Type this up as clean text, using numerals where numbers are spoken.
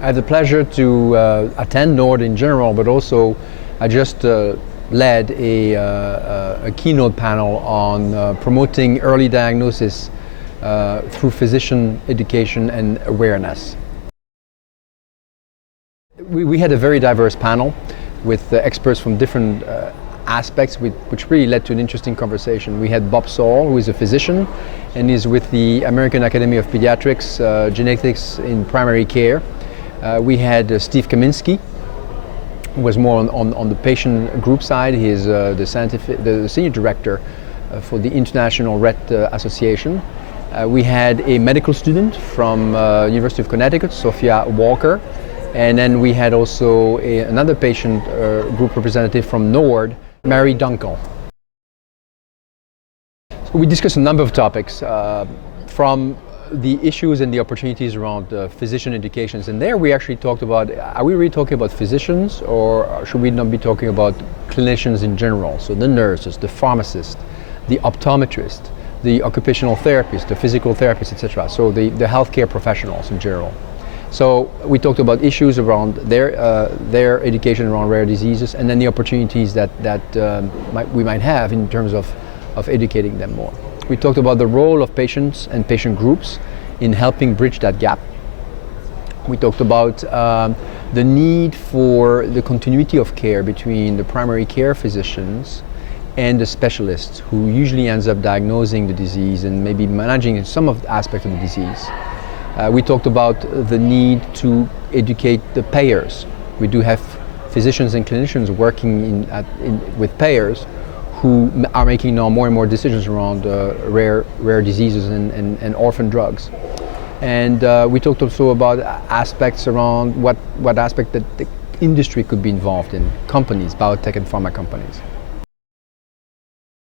I had the pleasure to attend NORD in general, but also I just led a keynote panel on promoting early diagnosis through physician education and awareness. We had a very diverse panel with experts from different aspects, which really led to an interesting conversation. We had Bob Saul, who is a physician and is with the American Academy of Pediatrics, Genetics in Primary Care. We had Steve Kaminsky, who was more on the patient group side. He is the senior director for the International Rett Association. We had a medical student from University of Connecticut, Sophia Walker, and then we had also another patient group representative from NORD, Mary Dunkel. So we discussed a number of topics from the issues and the opportunities around physician educations, and there we actually talked about, are we really talking about physicians, or should we not be talking about clinicians in general? So the nurses, the pharmacists, the optometrist, the occupational therapist, the physical therapist, etc. So the healthcare professionals in general. So we talked about issues around their education around rare diseases, and then the opportunities that we might have in terms of educating them more. We talked about the role of patients and patient groups in helping bridge that gap. We talked about the need for the continuity of care between the primary care physicians and the specialists, who usually ends up diagnosing the disease and maybe managing some of the aspects of the disease. We talked about the need to educate the payers. We do have physicians and clinicians working with payers who are making now more and more decisions around rare diseases and orphan drugs. And we talked also about aspects around what aspect that the industry could be involved in, companies, biotech and pharma companies.